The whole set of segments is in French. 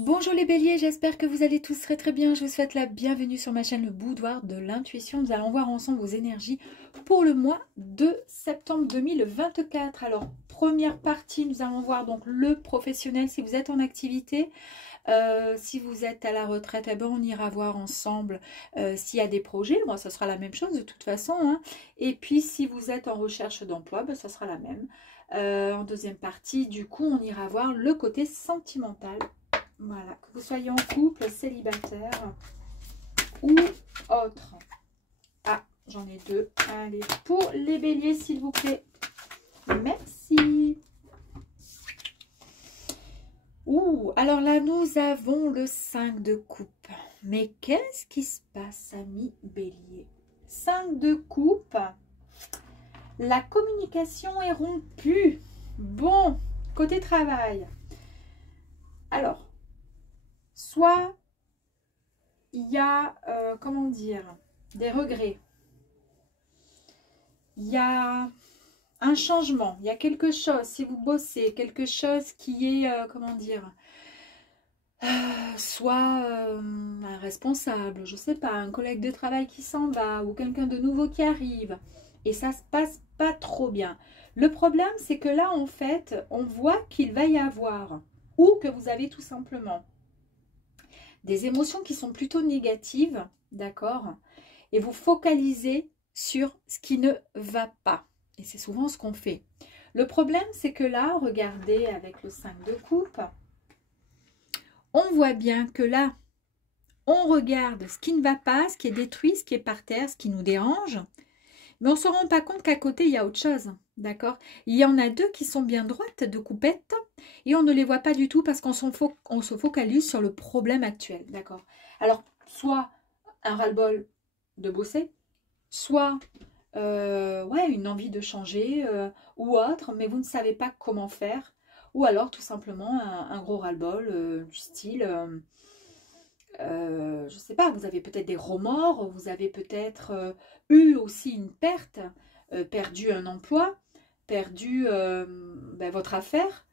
Bonjour les béliers, j'espère que vous allez tous très très bien. Je vous souhaite la bienvenue sur ma chaîne Le Boudoir de l'intuition. Nous allons voir ensemble vos énergies pour le mois de septembre 2024. Alors, première partie, nous allons voir donc le professionnel si vous êtes en activité. Si vous êtes à la retraite, eh ben, on ira voir ensemble s'il y a des projets. Moi, ça sera la même chose de toute façon, hein. Et puis, si vous êtes en recherche d'emploi, ben, ça sera la même. En deuxième partie, du coup, on ira voir le côté sentimental. Voilà, que vous soyez en couple, célibataire ou autre. Ah, j'en ai deux. Allez, pour les béliers, s'il vous plaît. Merci. Ouh, alors là, nous avons le 5 de coupe. Mais qu'est-ce qui se passe, amis béliers? 5 de coupe. La communication est rompue. Bon, côté travail. Alors, soit il y a, comment dire, des regrets. Il y a un changement. Il y a quelque chose, si vous bossez, quelque chose qui est, comment dire, soit un responsable, je ne sais pas, un collègue de travail qui s'en va ou quelqu'un de nouveau qui arrive. Et ça se passe pas trop bien. Le problème, c'est que là, en fait, on voit qu'il va y avoir, ou que vous avez tout simplement des émotions qui sont plutôt négatives, d'accord? Et vous focalisez sur ce qui ne va pas. Et c'est souvent ce qu'on fait. Le problème, c'est que là, regardez avec le 5 de coupe, on voit bien que là, on regarde ce qui ne va pas, ce qui est détruit, ce qui est par terre, ce qui nous dérange. Mais on ne se rend pas compte qu'à côté, il y a autre chose, d'accord? Il y en a deux qui sont bien droites de coupette et on ne les voit pas du tout parce qu'on se focalise sur le problème actuel, d'accord? Alors, soit un ras-le-bol de bosser, soit ouais, une envie de changer ou autre, mais vous ne savez pas comment faire, ou alors tout simplement un gros ras-le-bol du style... je ne sais pas, vous avez peut-être des remords, vous avez peut-être eu aussi une perte, perdu un emploi, perdu ben, votre affaire,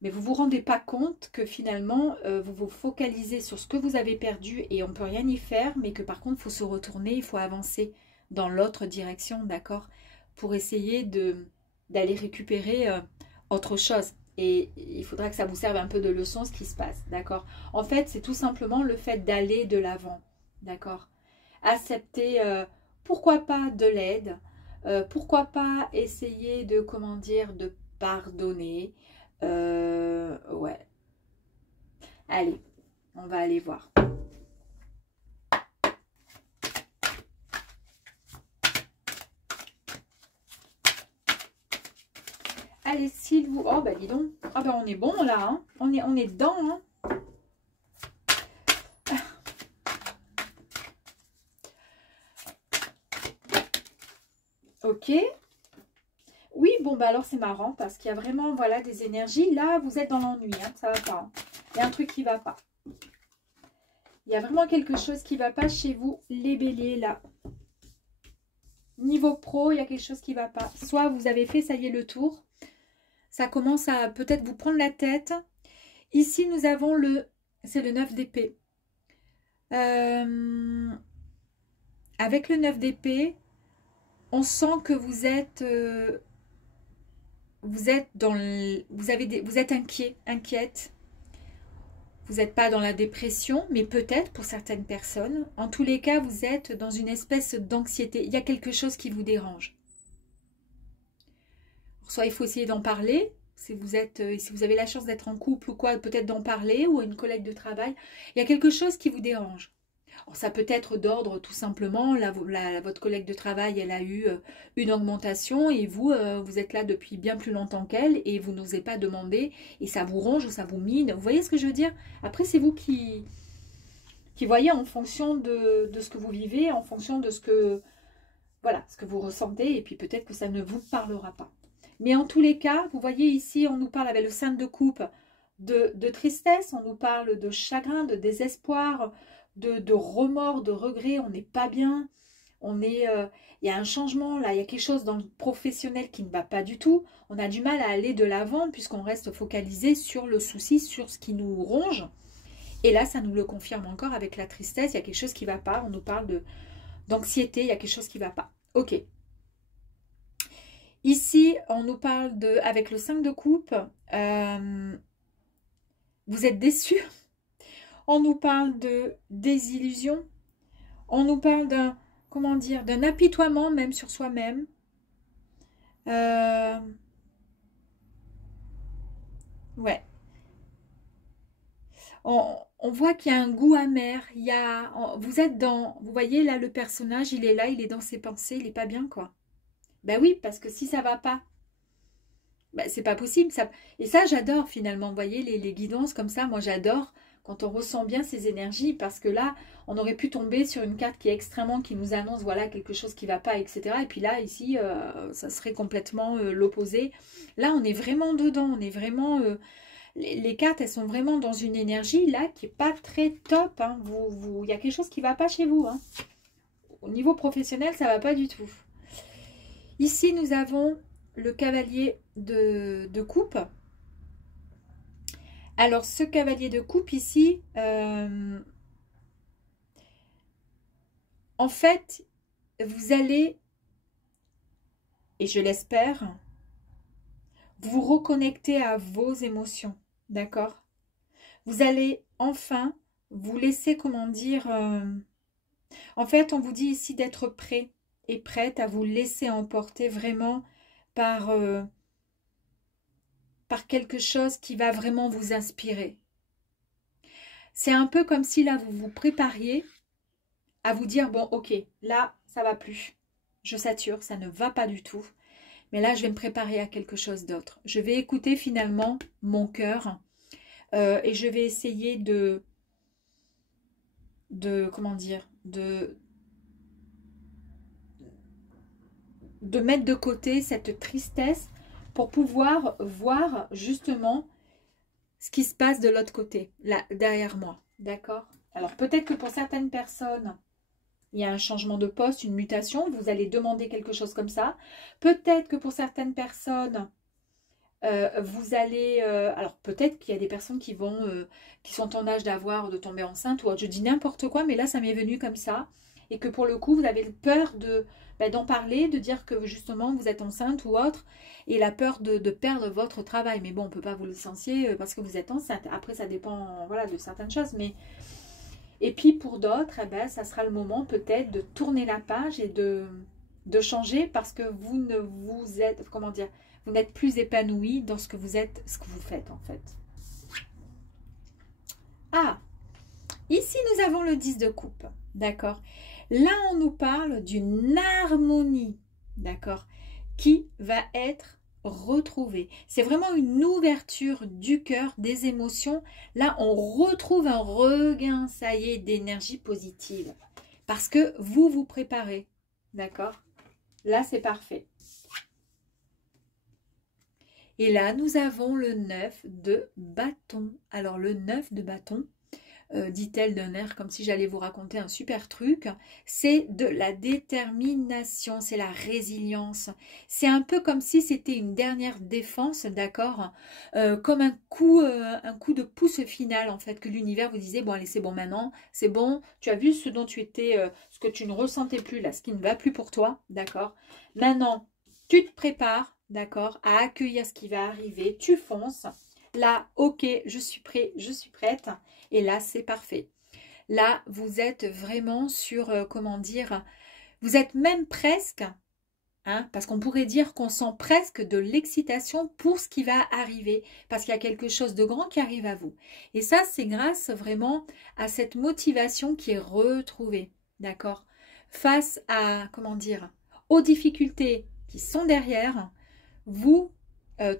mais vous ne vous rendez pas compte que finalement, vous vous focalisez sur ce que vous avez perdu et on ne peut rien y faire, mais que par contre, il faut se retourner, il faut avancer dans l'autre direction, d'accord, pour essayer d'aller récupérer autre chose. Et il faudra que ça vous serve un peu de leçon ce qui se passe, d'accord? En fait, c'est tout simplement le fait d'aller de l'avant, d'accord? Accepter, pourquoi pas de l'aide, pourquoi pas essayer de, comment dire, de pardonner. Ouais. Allez, on va aller voir. Allez, s'il vous... Oh, bah dis donc. Ah, bah on est bon là, hein. On est dedans, hein. Ok. Oui, bon, bah alors c'est marrant parce qu'il y a vraiment, voilà, des énergies. Là, vous êtes dans l'ennui, hein, ça va pas. Hein. Il y a un truc qui va pas. Il y a vraiment quelque chose qui va pas chez vous, les béliers, là. Niveau pro, il y a quelque chose qui va pas. Soit vous avez fait, ça y est, le tour. Ça commence à peut-être vous prendre la tête. Ici, nous avons c'est le 9 d'épée. Avec le 9 d'épée, on sent que vous êtes vous êtes inquiet, inquiète. Vous n'êtes pas dans la dépression, mais peut-être pour certaines personnes. En tous les cas, vous êtes dans une espèce d'anxiété. Il y a quelque chose qui vous dérange. Soit il faut essayer d'en parler, si vous avez la chance d'être en couple ou quoi, peut-être d'en parler, ou une collègue de travail. Il y a quelque chose qui vous dérange. Alors, ça peut être d'ordre tout simplement, votre collègue de travail, elle a eu une augmentation et vous, vous êtes là depuis bien plus longtemps qu'elle et vous n'osez pas demander et ça vous ronge ou ça vous mine. Vous voyez ce que je veux dire? Après, c'est vous qui voyez en fonction de ce que vous vivez, en fonction de ce que vous ressentez et puis peut-être que ça ne vous parlera pas. Mais en tous les cas, vous voyez ici, on nous parle avec le 5 de coupe de tristesse, on nous parle de chagrin, de désespoir, de remords, de regrets, on n'est pas bien, il y a un changement là, il y a quelque chose dans le professionnel qui ne va pas du tout, on a du mal à aller de l'avant puisqu'on reste focalisé sur le souci, sur ce qui nous ronge. Et là, ça nous le confirme encore avec la tristesse. Il y a quelque chose qui ne va pas. On nous parle d'anxiété. Il y a quelque chose qui ne va pas. Ok. Ici, on nous parle avec le 5 de coupe, vous êtes déçus. On nous parle de désillusion. On nous parle comment dire, d'un apitoiement même sur soi-même. Ouais. On voit qu'il y a un goût amer. Vous êtes vous voyez là, le personnage, il est là, il est dans ses pensées, il n'est pas bien, quoi. Ben oui, parce que si ça va pas, ben c'est pas possible. Et ça, j'adore finalement. Vous voyez, les guidances comme ça, moi j'adore quand on ressent bien ces énergies, parce que là, on aurait pu tomber sur une carte qui est qui nous annonce, voilà, quelque chose qui va pas, etc. Et puis là, ici, ça serait complètement l'opposé. Là, on est vraiment dedans, on est vraiment... les cartes, elles sont vraiment dans une énergie, là, qui n'est pas très top. Hein. Il y a quelque chose qui ne va pas chez vous. Hein. Au niveau professionnel, ça ne va pas du tout. Ici, nous avons le cavalier de coupe. Alors, ce cavalier de coupe ici, en fait, vous allez, et je l'espère, vous reconnecter à vos émotions, d'accord? Vous allez enfin vous laisser, comment dire, en fait, on vous dit ici d'être prêt et prête à vous laisser emporter vraiment par quelque chose qui va vraiment vous inspirer. C'est un peu comme si là, vous vous prépariez à vous dire, bon, ok, là, ça va plus. Je sature, ça ne va pas du tout. Mais là, je vais me préparer à quelque chose d'autre. Je vais écouter finalement mon cœur et je vais essayer comment dire, de mettre de côté cette tristesse pour pouvoir voir justement ce qui se passe de l'autre côté, là, derrière moi. D'accord? Alors, peut-être que pour certaines personnes, il y a un changement de poste, une mutation, vous allez demander quelque chose comme ça. Peut-être que pour certaines personnes, vous allez... alors, peut-être qu'il y a des personnes qui sont en âge de tomber enceinte ou autre. Je dis n'importe quoi, mais là, ça m'est venu comme ça. Et que pour le coup, vous avez peur d'en parler, de dire que justement, vous êtes enceinte ou autre. Et la peur de perdre votre travail. Mais bon, on ne peut pas vous licencier parce que vous êtes enceinte. Après, ça dépend voilà, de certaines choses, mais... Et puis pour d'autres, eh ben, ça sera le moment peut-être de tourner la page et de changer parce que vous êtes, comment dire, vous n'êtes plus épanoui dans ce que vous êtes, ce que vous faites en fait. Ah, ici nous avons le 10 de coupe, d'accord. Là on nous parle d'une harmonie, d'accord, qui va être retrouver. C'est vraiment une ouverture du cœur, des émotions. Là, on retrouve un regain, ça y est, d'énergie positive. Parce que vous vous préparez. D'accord? Là, c'est parfait. Et là, nous avons le 9 de bâton. Alors, le 9 de bâton, dit-elle d'un air comme si j'allais vous raconter un super truc, c'est de la détermination, c'est la résilience. C'est un peu comme si c'était une dernière défense, d'accord, comme un coup de pouce final en fait, que l'univers vous disait, bon allez c'est bon maintenant, c'est bon, tu as vu ce dont tu étais, ce que tu ne ressentais plus, là, ce qui ne va plus pour toi, d'accord. Maintenant, tu te prépares, d'accord, à accueillir ce qui va arriver, tu fonces. Là, ok, je suis prêt, je suis prête. Et là, c'est parfait. Là, vous êtes vraiment sur, comment dire, vous êtes même presque, hein, parce qu'on pourrait dire qu'on sent presque de l'excitation pour ce qui va arriver, parce qu'il y a quelque chose de grand qui arrive à vous. Et ça, c'est grâce vraiment à cette motivation qui est retrouvée, d'accord? Face à, comment dire, aux difficultés qui sont derrière, vous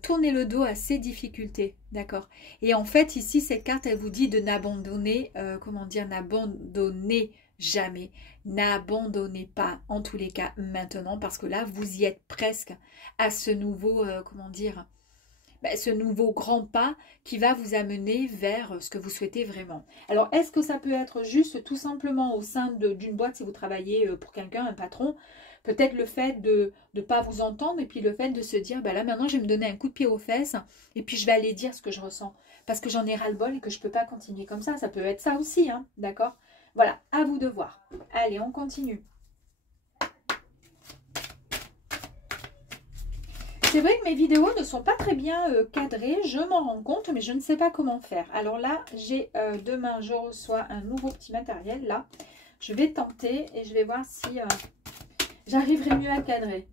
tournez le dos à ces difficultés, d'accord. Et en fait, ici, cette carte, elle vous dit de n'abandonner, comment dire, n'abandonnez jamais. N'abandonnez pas, en tous les cas, maintenant, parce que là, vous y êtes presque à ce nouveau, comment dire, ce nouveau grand pas qui va vous amener vers ce que vous souhaitez vraiment. Alors, est-ce que ça peut être juste tout simplement au sein d'une boîte, si vous travaillez pour quelqu'un, un patron, peut-être le fait de ne pas vous entendre et puis le fait de se dire, là maintenant je vais me donner un coup de pied aux fesses et puis je vais aller dire ce que je ressens parce que j'en ai ras-le-bol et que je ne peux pas continuer comme ça peut être ça aussi, hein, d'accord? Voilà, à vous de voir. Allez, on continue. C'est vrai que mes vidéos ne sont pas très bien cadrées, je m'en rends compte, mais je ne sais pas comment faire. Alors là, demain, je reçois un nouveau petit matériel, là. Je vais tenter et je vais voir si j'arriverai mieux à cadrer.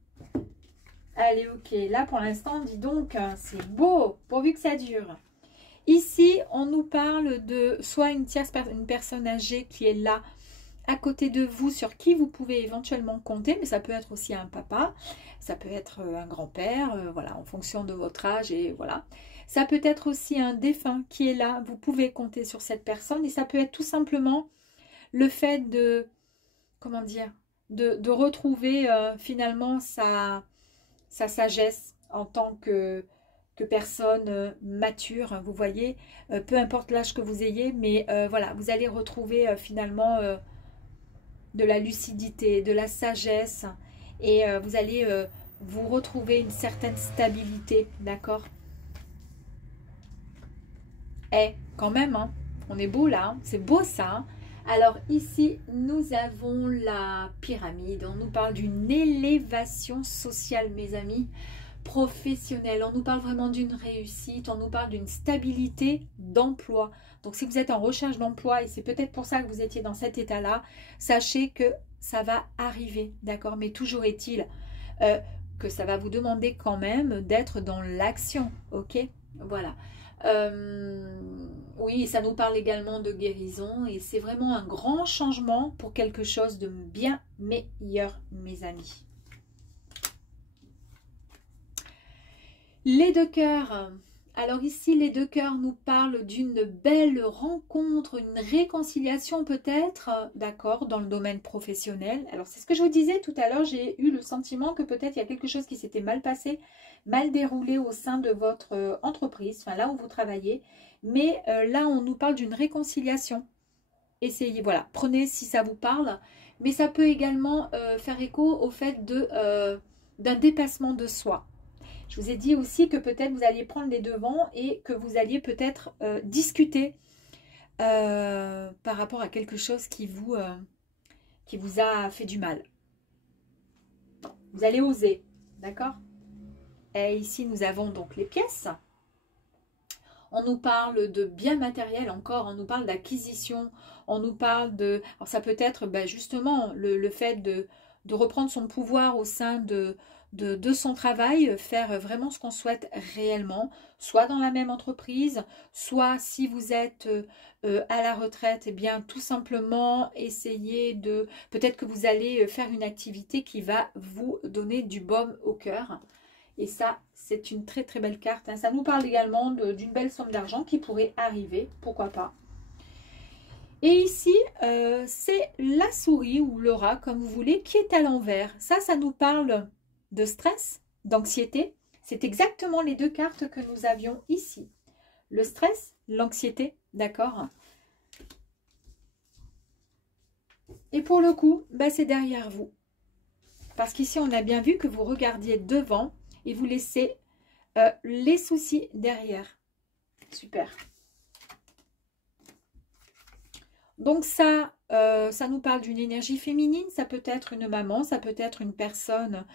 Allez, ok. Là, pour l'instant, dis donc, c'est beau, pourvu que ça dure. Ici, on nous parle de soit une personne âgée qui est là, à côté de vous, sur qui vous pouvez éventuellement compter, mais ça peut être aussi un papa, ça peut être un grand-père, voilà, en fonction de votre âge, et voilà. Ça peut être aussi un défunt qui est là, vous pouvez compter sur cette personne, et ça peut être tout simplement le fait de, comment dire, de retrouver finalement sa sagesse en tant que personne mature, vous voyez, peu importe l'âge que vous ayez, mais voilà, vous allez retrouver finalement de la lucidité, de la sagesse, et vous allez vous retrouver une certaine stabilité, d'accord? Quand même, hein, on est beau là, hein, c'est beau ça, hein. Alors ici, nous avons la pyramide, on nous parle d'une élévation sociale, mes amis, professionnelle, on nous parle vraiment d'une réussite, on nous parle d'une stabilité d'emploi. Donc si vous êtes en recherche d'emploi et c'est peut-être pour ça que vous étiez dans cet état-là, sachez que ça va arriver, d'accord? Mais toujours est-il que ça va vous demander quand même d'être dans l'action, ok? Voilà. Oui, ça nous parle également de guérison et c'est vraiment un grand changement pour quelque chose de bien meilleur, mes amis. Les deux cœurs. Alors ici, les deux cœurs nous parlent d'une belle rencontre, une réconciliation peut-être, d'accord, dans le domaine professionnel. Alors c'est ce que je vous disais tout à l'heure, j'ai eu le sentiment que peut-être il y a quelque chose qui s'était mal passé, mal déroulé au sein de votre entreprise, enfin là où vous travaillez. Mais là, on nous parle d'une réconciliation. Essayez, voilà, prenez si ça vous parle. Mais ça peut également faire écho au fait d'un dépassement de soi. Je vous ai dit aussi que peut-être vous alliez prendre les devants et que vous alliez peut-être discuter par rapport à quelque chose qui vous a fait du mal. Vous allez oser, d'accord? Et ici, nous avons donc les pièces. On nous parle de biens matériels encore, on nous parle d'acquisition, on nous parle de... Alors ça peut être justement le fait de reprendre son pouvoir au sein de son travail, faire vraiment ce qu'on souhaite réellement, soit dans la même entreprise, soit si vous êtes à la retraite, eh bien tout simplement essayer de... Peut-être que vous allez faire une activité qui va vous donner du baume au cœur. Et ça, c'est une très très belle carte, hein. Ça nous parle également d'une belle somme d'argent qui pourrait arriver, pourquoi pas. Et ici, c'est la souris ou le rat, comme vous voulez, qui est à l'envers. Ça nous parle de stress, d'anxiété. C'est exactement les deux cartes que nous avions ici. Le stress, l'anxiété, d'accord? Et pour le coup, c'est derrière vous. Parce qu'ici, on a bien vu que vous regardiez devant et vous laissez les soucis derrière. Super. Donc ça nous parle d'une énergie féminine. Ça peut être une maman, ça peut être une personne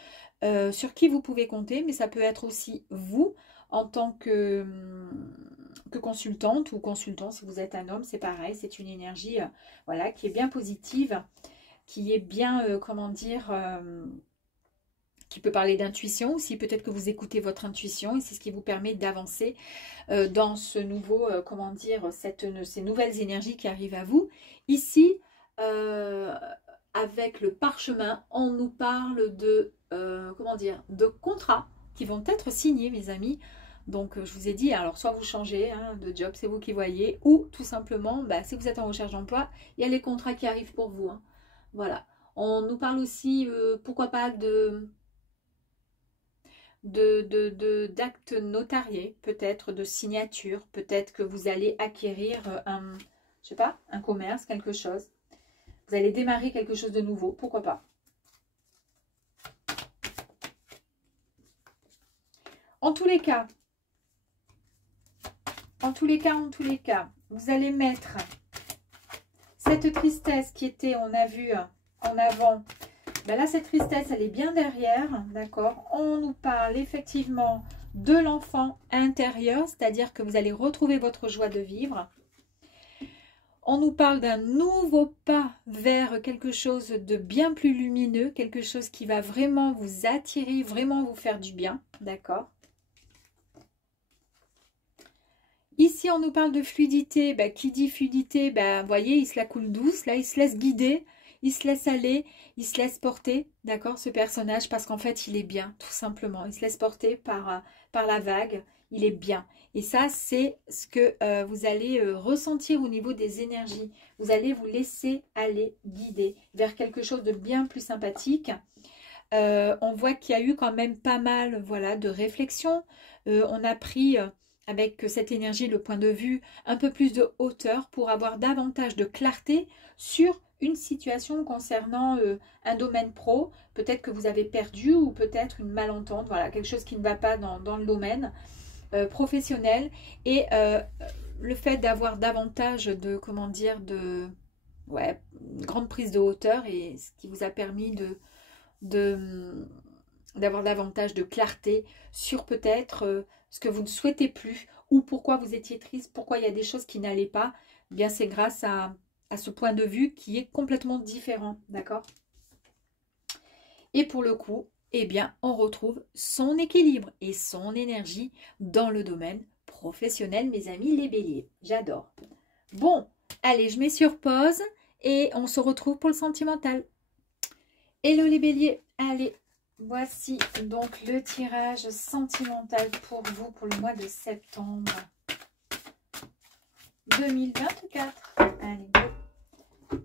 sur qui vous pouvez compter. Mais ça peut être aussi vous en tant que consultante ou consultant. Si vous êtes un homme, c'est pareil. C'est une énergie voilà, qui est bien positive, qui est bien, comment dire... qui peut parler d'intuition aussi, peut-être que vous écoutez votre intuition et c'est ce qui vous permet d'avancer dans ce nouveau, comment dire, ces nouvelles énergies qui arrivent à vous. Ici, avec le parchemin, on nous parle de, comment dire, de contrats qui vont être signés, mes amis. Donc, je vous ai dit, alors soit vous changez de job, c'est vous qui voyez, ou tout simplement, si vous êtes en recherche d'emploi, il y a les contrats qui arrivent pour vous. Hein. Voilà. On nous parle aussi, pourquoi pas, d'actes notariés, peut-être de signatures, peut-être que vous allez acquérir je sais pas, un commerce, quelque chose. Vous allez démarrer quelque chose de nouveau, pourquoi pas. En tous les cas, vous allez mettre cette tristesse qui était, on a vu en avant. Ben là, cette tristesse, elle est bien derrière, d'accord? On nous parle effectivement de l'enfant intérieur, c'est-à-dire que vous allez retrouver votre joie de vivre. On nous parle d'un nouveau pas vers quelque chose de bien plus lumineux, quelque chose qui va vraiment vous attirer, vraiment vous faire du bien, d'accord? Ici, on nous parle de fluidité. Ben, qui dit fluidité, ben, vous voyez, il se la coule douce. Là, il se laisse guider, il se laisse aller, il se laisse porter, d'accord, ce personnage, parce qu'en fait, il est bien, tout simplement. Il se laisse porter par la vague, il est bien. Et ça, c'est ce que vous allez ressentir au niveau des énergies. Vous allez vous laisser aller, guider vers quelque chose de bien plus sympathique. On voit qu'il y a eu quand même pas mal, voilà, de réflexion. On a pris... avec cette énergie, le point de vue, un peu plus de hauteur pour avoir davantage de clarté sur une situation concernant un domaine pro. Peut-être que vous avez perdu ou peut-être une malentente, voilà, quelque chose qui ne va pas dans le domaine professionnel. Et le fait d'avoir davantage de, comment dire, ouais, une grande prise de hauteur et ce qui vous a permis d'avoir davantage de clarté sur peut-être ce que vous ne souhaitez plus ou pourquoi vous étiez triste, pourquoi il y a des choses qui n'allaient pas. Eh bien, c'est grâce à ce point de vue qui est complètement différent, d'accord? Et pour le coup, eh bien, on retrouve son équilibre et son énergie dans le domaine professionnel, mes amis les béliers. J'adore. Bon, allez, je mets sur pause et on se retrouve pour le sentimental. Hello les béliers, allez. Voici donc le tirage sentimental pour vous pour le mois de septembre 2024. Allez, go.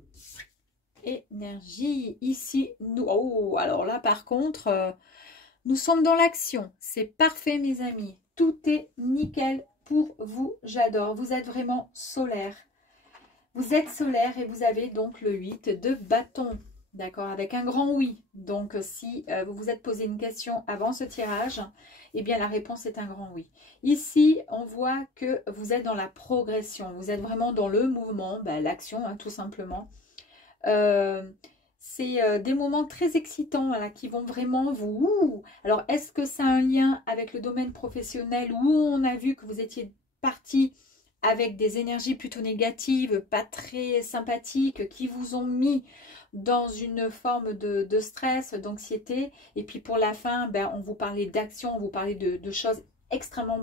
Énergie. Ici, nous... Oh, alors là, par contre, nous sommes dans l'action. C'est parfait, mes amis. Tout est nickel pour vous. J'adore. Vous êtes vraiment solaire. Vous êtes solaire et vous avez donc le 8 de bâton. D'accord, avec un grand oui. Donc, si vous vous êtes posé une question avant ce tirage, eh bien, la réponse est un grand oui. Ici, on voit que vous êtes dans la progression. Vous êtes vraiment dans le mouvement, ben, l'action, hein, tout simplement. C'est des moments très excitants voilà, qui vont vraiment vous... Alors, est-ce que ça a un lien avec le domaine professionnel où on a vu que vous étiez parti avec des énergies plutôt négatives, pas très sympathiques, qui vous ont mis dans une forme de stress, d'anxiété. Et puis pour la fin, ben, on vous parlait d'action, on vous parlait de choses extrêmement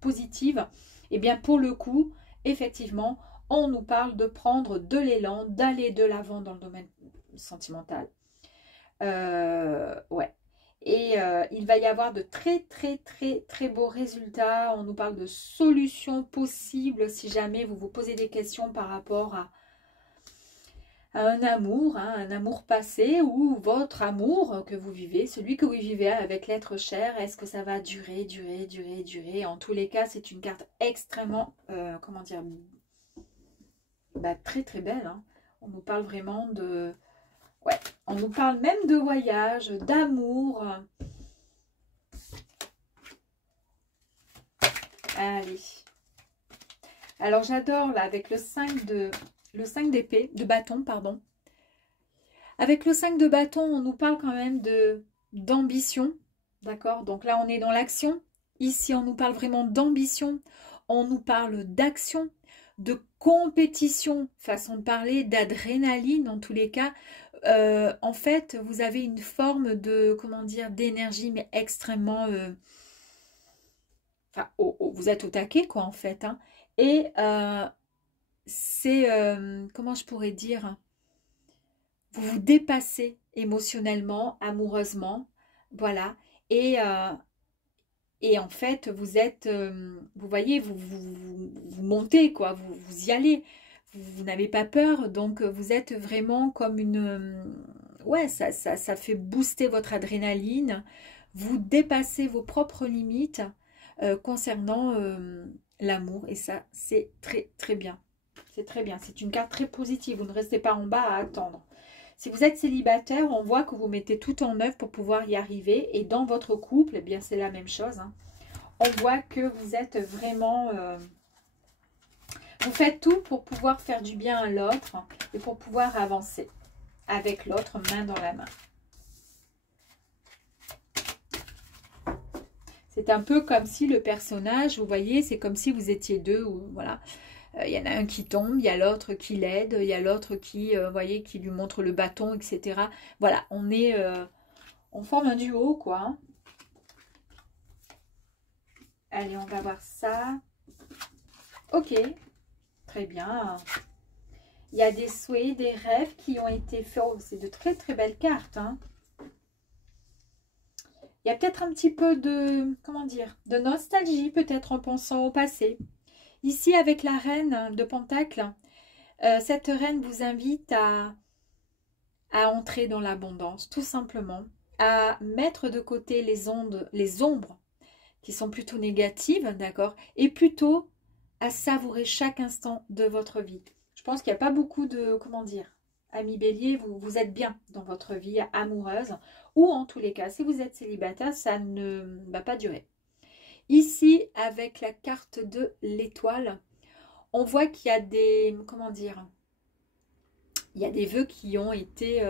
positives. Et bien pour le coup, effectivement, on nous parle de prendre de l'élan, d'aller de l'avant dans le domaine sentimental. Ouais. Et il va y avoir de très beaux résultats. On nous parle de solutions possibles si jamais vous vous posez des questions par rapport à un amour, hein, un amour passé ou votre amour que vous vivez, celui que vous vivez avec l'être cher. Est-ce que ça va durer? En tous les cas, c'est une carte extrêmement, comment dire, bah, très belle. Hein. On nous parle vraiment de... Ouais, on nous parle même de voyage, d'amour. Allez. Alors j'adore là avec le 5 d'épée, de bâton, pardon. Avec le 5 de bâton, on nous parle quand même d'ambition. D'accord? Donc là, on est dans l'action. Ici, on nous parle vraiment d'ambition. On nous parle d'action, de compétition, façon de parler, d'adrénaline en tous les cas. En fait, vous avez une forme de, comment dire, d'énergie, mais extrêmement... Enfin, vous êtes au taquet, quoi, en fait. Hein. Et c'est, comment je pourrais dire, vous vous dépassez émotionnellement, amoureusement, voilà. Et en fait, vous êtes, vous voyez, vous montez, quoi, vous y allez. Vous n'avez pas peur, donc vous êtes vraiment comme une... ouais, ça fait booster votre adrénaline. vous dépassez vos propres limites concernant l'amour. Et ça, c'est très très bien. C'est très bien. C'est une carte très positive. Vous ne restez pas en bas à attendre. Si vous êtes célibataire, on voit que vous mettez tout en œuvre pour pouvoir y arriver. Et dans votre couple, eh bien, c'est la même chose. Hein. On voit que vous êtes vraiment... vous faites tout pour pouvoir faire du bien à l'autre et pour pouvoir avancer avec l'autre main dans la main. C'est un peu comme si le personnage, vous voyez, c'est comme si vous étiez deux, ou voilà. Il y en a un qui tombe, il y a l'autre qui l'aide, il y a l'autre qui, vous voyez, qui lui montre le bâton, etc. Voilà, on forme un duo, quoi. Hein. Allez, on va voir ça. Ok, très bien. Il y a des souhaits, des rêves qui ont été faits. Oh, c'est de très très belles cartes. Hein. Il y a peut-être un petit peu de, comment dire, de nostalgie, peut-être en pensant au passé. Ici, avec la reine de Pentacle, cette reine vous invite à entrer dans l'abondance, tout simplement, à mettre de côté les ombres qui sont plutôt négatives, d'accord, et plutôt à savourer chaque instant de votre vie. Je pense qu'il n'y a pas beaucoup de, comment dire, amis bélier, vous êtes bien dans votre vie amoureuse, ou en tous les cas, si vous êtes célibataire, ça ne va pas durer. Ici, avec la carte de l'étoile, on voit qu'il y a des, comment dire, il y a des vœux qui ont été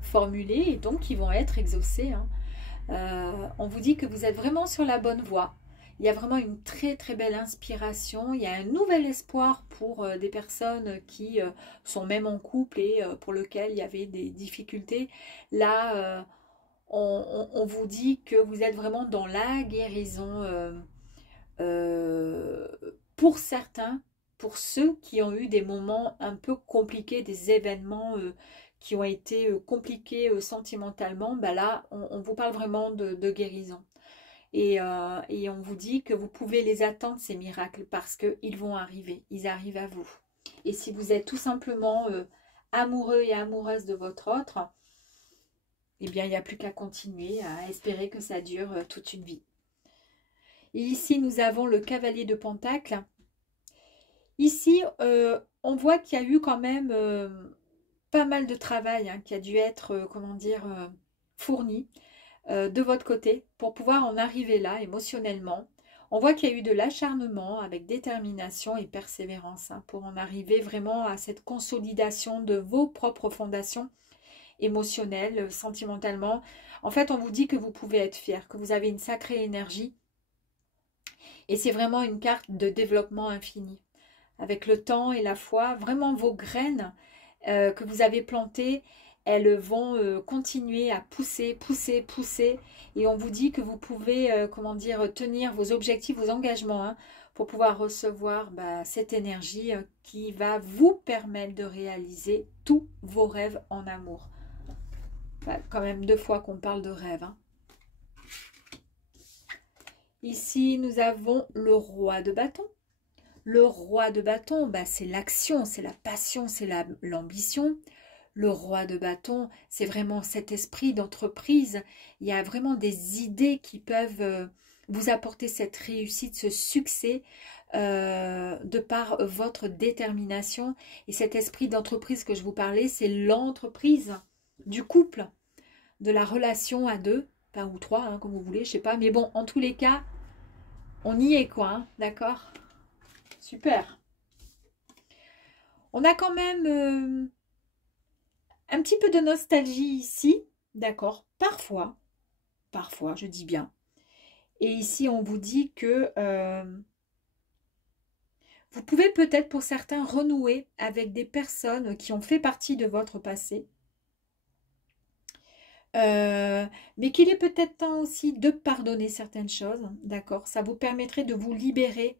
formulés et donc qui vont être exaucés. Hein. On vous dit que vous êtes vraiment sur la bonne voie. Il y a vraiment une très très belle inspiration. Il y a un nouvel espoir pour des personnes qui sont même en couple et pour lesquelles il y avait des difficultés. Là, on vous dit que vous êtes vraiment dans la guérison pour certains, pour ceux qui ont eu des moments un peu compliqués, des événements qui ont été compliqués sentimentalement. Bah là, on vous parle vraiment de guérison. Et on vous dit que vous pouvez les attendre, ces miracles, parce qu'ils vont arriver. Ils arrivent à vous. Et si vous êtes tout simplement amoureux et amoureuse de votre autre, eh bien, il n'y a plus qu'à continuer, à espérer que ça dure toute une vie. Et ici, nous avons le cavalier de Pentacle. Ici, on voit qu'il y a eu quand même pas mal de travail hein, qui a dû être, comment dire, fourni de votre côté pour pouvoir en arriver là émotionnellement. On voit qu'il y a eu de l'acharnement avec détermination et persévérance hein, pour en arriver vraiment à cette consolidation de vos propres fondations émotionnelles, sentimentalement. En fait, on vous dit que vous pouvez être fier, que vous avez une sacrée énergie. Et c'est vraiment une carte de développement infini. Avec le temps et la foi, vraiment vos graines que vous avez plantées, elles vont continuer à pousser, pousser, pousser. Et on vous dit que vous pouvez, comment dire, tenir vos objectifs, vos engagements, hein, pour pouvoir recevoir cette énergie qui va vous permettre de réaliser tous vos rêves en amour. Quand même 2 fois qu'on parle de rêve. Hein. Ici, nous avons le roi de bâton. Le roi de bâton, c'est l'action, c'est la passion, c'est l'ambition. Le roi de bâton, c'est vraiment cet esprit d'entreprise. Il y a vraiment des idées qui peuvent vous apporter cette réussite, ce succès de par votre détermination. Et cet esprit d'entreprise que je vous parlais, c'est l'entreprise du couple, de la relation à 2, enfin, ou 3, hein, comme vous voulez, je sais pas. Mais bon, en tous les cas, on y est quoi, hein, d'accord ? Super. On a quand même un petit peu de nostalgie ici, d'accord, parfois, je dis bien. Et ici, on vous dit que vous pouvez peut-être pour certains renouer avec des personnes qui ont fait partie de votre passé. Mais qu'il est peut-être temps aussi de pardonner certaines choses, d'accord. Ça vous permettrait de vous libérer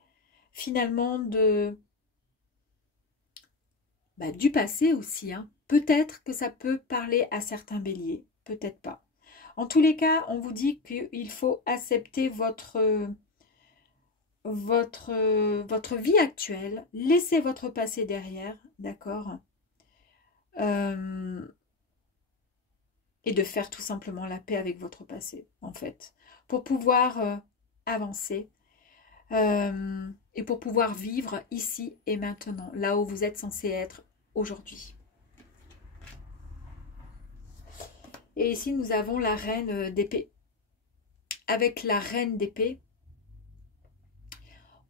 finalement du passé aussi. Hein. Peut-être que ça peut parler à certains béliers, peut-être pas. En tous les cas, on vous dit qu'il faut accepter votre vie actuelle, laissez votre passé derrière, d'accord. et de faire tout simplement la paix avec votre passé, en fait, pour pouvoir avancer et pour pouvoir vivre ici et maintenant, là où vous êtes censé être aujourd'hui. Et ici, nous avons la reine d'épée. Avec la reine d'épée,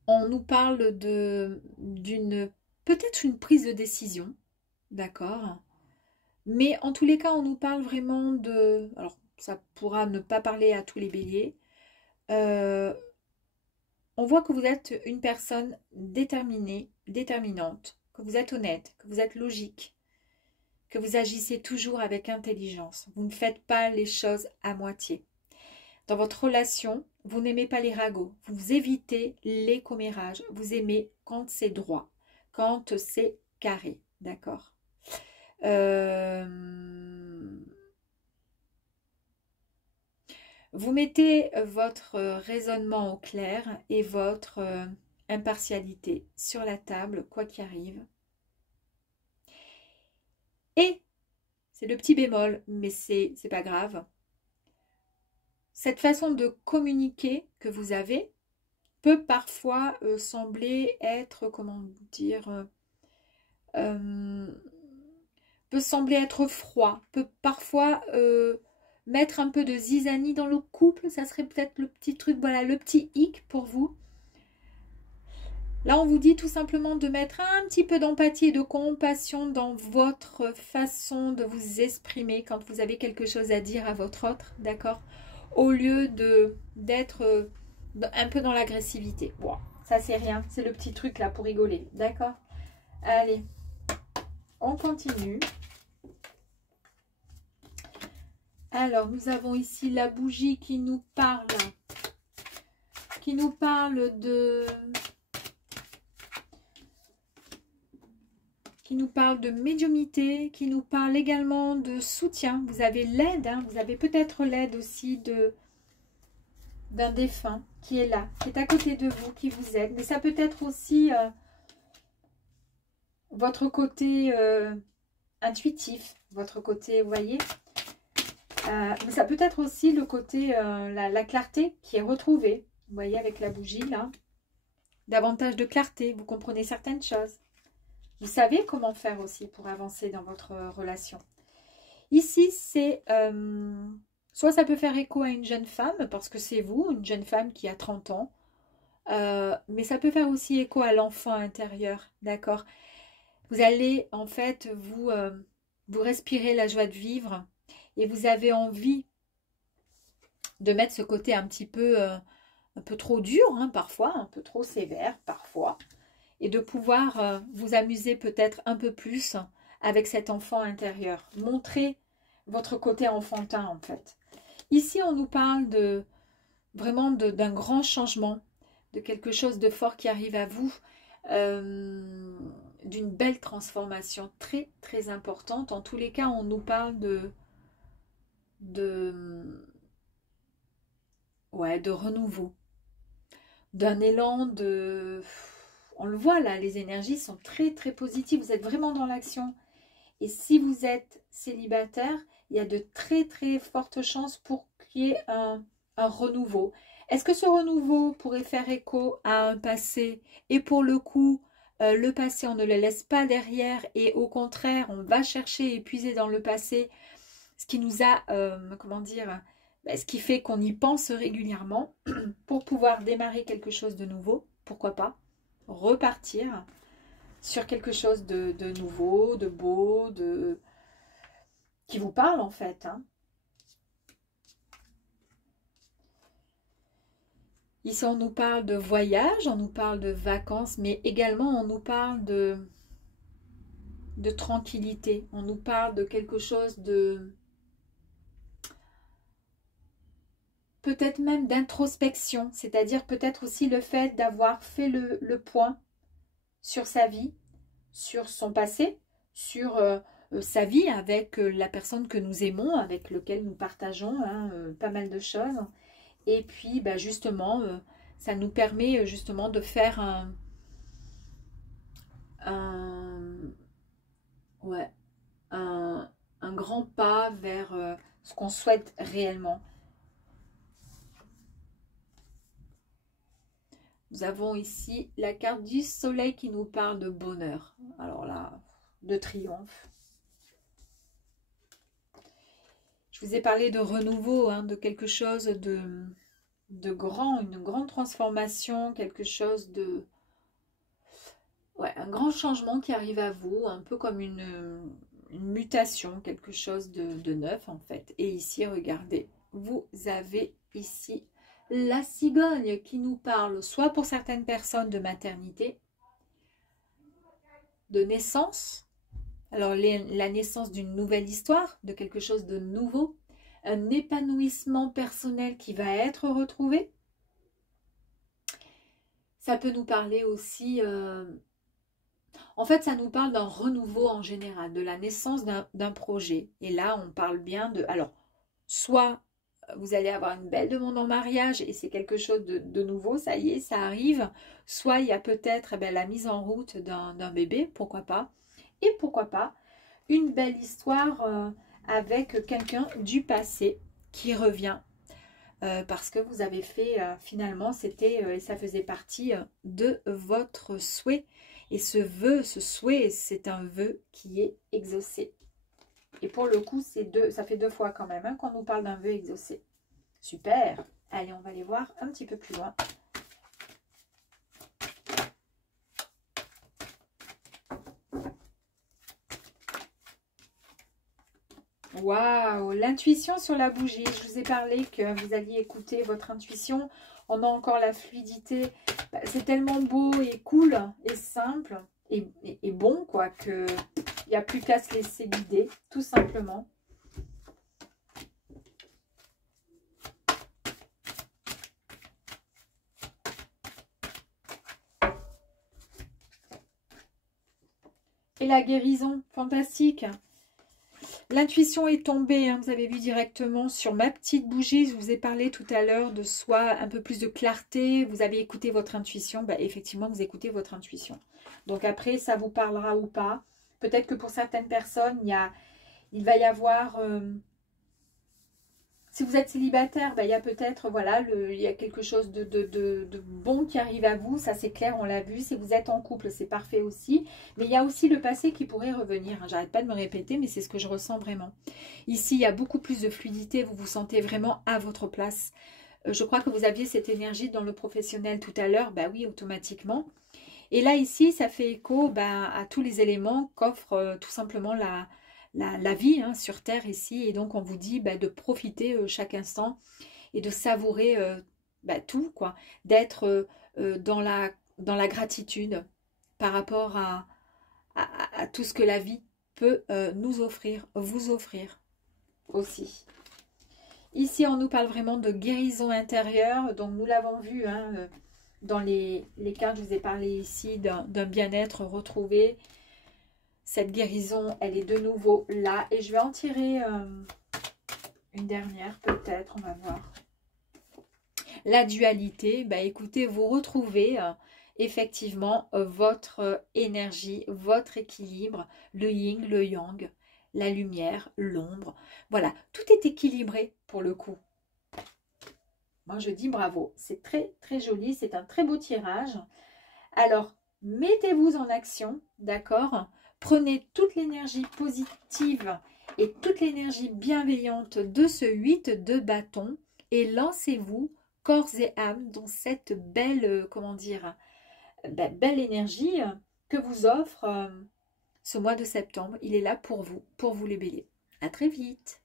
on nous parle d'une peut-être une prise de décision, d'accord? Mais en tous les cas, on nous parle vraiment de... Alors, ça pourra ne pas parler à tous les béliers. On voit que vous êtes une personne déterminée, déterminante, que vous êtes honnête, que vous êtes logique, que vous agissez toujours avec intelligence. Vous ne faites pas les choses à moitié. Dans votre relation, vous n'aimez pas les ragots, vous évitez les commérages, vous aimez quand c'est droit, quand c'est carré, d'accord? Vous mettez votre raisonnement au clair et votre impartialité sur la table, quoi qu'il arrive. Et, c'est le petit bémol, mais c'est pas grave, cette façon de communiquer que vous avez peut parfois sembler être, comment dire, peut sembler être froid, peut parfois mettre un peu de zizanie dans le couple, ça serait peut-être le petit truc, voilà, le petit hic pour vous. Là, on vous dit tout simplement de mettre un petit peu d'empathie et de compassion dans votre façon de vous exprimer quand vous avez quelque chose à dire à votre autre, d'accord? Au lieu d'être un peu dans l'agressivité. Bon, ça c'est rien, c'est le petit truc là pour rigoler, d'accord? Allez, on continue. Alors, nous avons ici la bougie qui nous parle de... qui nous parle de médiumnité, qui nous parle également de soutien. Vous avez l'aide, hein, vous avez peut-être l'aide aussi d'un défunt qui est là, qui est à côté de vous, qui vous aide. Mais ça peut être aussi votre côté intuitif, votre côté, vous voyez. Mais ça peut être aussi le côté, la clarté qui est retrouvée. Vous voyez avec la bougie là. Davantage de clarté, vous comprenez certaines choses. Vous savez comment faire aussi pour avancer dans votre relation. Ici, c'est... soit ça peut faire écho à une jeune femme, parce que c'est vous, une jeune femme qui a 30 ans. Mais ça peut faire aussi écho à l'enfant intérieur, d'accord? Vous allez, en fait, vous respirez la joie de vivre et vous avez envie de mettre ce côté un peu trop dur, hein, parfois, un peu trop sévère, parfois. Et de pouvoir vous amuser peut-être un peu plus avec cet enfant intérieur. Montrer votre côté enfantin, en fait. Ici, on nous parle vraiment d'un grand changement, de quelque chose de fort qui arrive à vous, d'une belle transformation très, très importante. En tous les cas, on nous parle de renouveau, d'un élan de... On le voit là, les énergies sont très très positives, vous êtes vraiment dans l'action. Et si vous êtes célibataire, il y a de très très fortes chances pour qu'il y ait un renouveau. Est-ce que ce renouveau pourrait faire écho à un passé? Et pour le coup, le passé, on ne le laisse pas derrière et au contraire, on va chercher et puiser dans le passé ce qui nous a, comment dire, ce qui fait qu'on y pense régulièrement pour pouvoir démarrer quelque chose de nouveau, pourquoi pas? Repartir sur quelque chose de nouveau, de beau, qui vous parle en fait. Hein. Ici, on nous parle de voyage, on nous parle de vacances, mais également on nous parle de tranquillité. On nous parle de quelque chose de... peut-être même d'introspection, c'est-à-dire peut-être aussi le fait d'avoir fait le point sur sa vie, sur son passé, sur sa vie avec la personne que nous aimons, avec lequel nous partageons hein, pas mal de choses. Et puis, bah, justement, ça nous permet justement de faire un grand pas vers ce qu'on souhaite réellement. Nous avons ici la carte du soleil qui nous parle de bonheur. Alors là, de triomphe. Je vous ai parlé de renouveau, hein, de quelque chose de grand, une grande transformation, quelque chose de... Ouais, un grand changement qui arrive à vous, un peu comme une mutation, quelque chose de neuf en fait. Et ici, regardez, vous avez ici la cigogne qui nous parle, soit pour certaines personnes de maternité, de naissance, alors la naissance d'une nouvelle histoire, de quelque chose de nouveau, un épanouissement personnel qui va être retrouvé. Ça peut nous parler aussi, en fait ça nous parle d'un renouveau en général, de la naissance d'un projet. Et là on parle bien de, alors soit vous allez avoir une belle demande en mariage et c'est quelque chose de nouveau, ça y est, ça arrive. Soit il y a peut-être la mise en route d'un bébé, pourquoi pas. Et pourquoi pas une belle histoire avec quelqu'un du passé qui revient. Parce que vous avez fait, finalement, c'était et ça faisait partie de votre souhait. Et ce souhait, c'est un vœu qui est exaucé. Et pour le coup, ça fait 2 fois quand même hein, qu'on nous parle d'un vœu exaucé. Super. Allez, on va aller voir un petit peu plus loin. Waouh, l'intuition sur la bougie. Je vous ai parlé que vous alliez écouter votre intuition. On a encore la fluidité. C'est tellement beau et cool et simple et bon quoi que il n'y a plus qu'à se laisser guider, tout simplement. Et la guérison, fantastique. L'intuition est tombée, hein, vous avez vu directement sur ma petite bougie. Je vous ai parlé tout à l'heure de soit un peu plus de clarté. Vous avez écouté votre intuition. Effectivement, vous écoutez votre intuition. Donc après, ça vous parlera ou pas. Peut-être que pour certaines personnes, il va y avoir... si vous êtes célibataire, il y a peut-être, voilà, il y a quelque chose de bon qui arrive à vous. Ça, c'est clair, on l'a vu. Si vous êtes en couple, c'est parfait aussi. Mais il y a aussi le passé qui pourrait revenir. Hein. J'arrête pas de me répéter, mais c'est ce que je ressens vraiment. Ici, il y a beaucoup plus de fluidité. Vous vous sentez vraiment à votre place. Je crois que vous aviez cette énergie dans le professionnel tout à l'heure. Oui, automatiquement. Et là, ici, ça fait écho à tous les éléments qu'offre tout simplement la vie hein, sur Terre ici. Et donc, on vous dit de profiter chaque instant et de savourer tout, quoi. D'être dans la gratitude par rapport à tout ce que la vie peut nous offrir, vous offrir aussi. Ici, on nous parle vraiment de guérison intérieure. Donc, nous l'avons vu hein, dans les cartes, je vous ai parlé ici d'un bien-être retrouvé. Cette guérison, elle est de nouveau là. Et je vais en tirer une dernière peut-être, on va voir. La dualité, écoutez, vous retrouvez effectivement votre énergie, votre équilibre, le yin, le yang, la lumière, l'ombre. Voilà, tout est équilibré pour le coup. Moi, je dis bravo. C'est très, très joli. C'est un très beau tirage. Alors, mettez-vous en action, d'accord ? Prenez toute l'énergie positive et toute l'énergie bienveillante de ce 8 de bâton et lancez-vous corps et âme dans cette belle, belle énergie que vous offre ce mois de septembre. Il est là pour vous les béliers. À très vite.